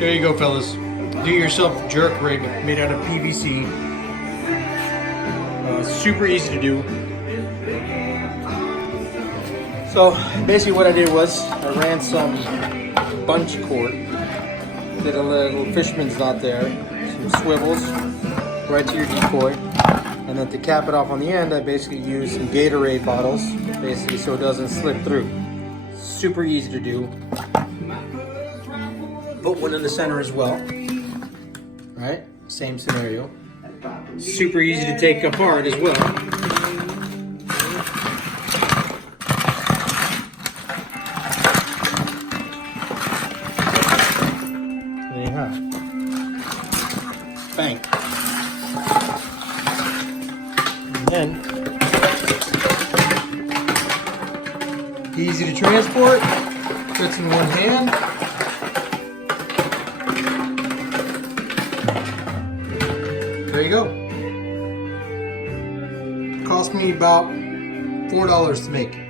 There you go, fellas. Do yourself jerk rig made out of PVC. Super easy to do. So basically what I did was I ran some bunch cord, did a little fisherman's knot there, some swivels right to your decoy, and then to cap it off on the end I basically used some Gatorade bottles basically so it doesn't slip through. Super easy to do. Put one in the center as well. Right? Same scenario. Super easy to take apart as well. There you have it. Bang. And then, easy to transport. Fits in one hand. There you go. Cost me about $4 to make.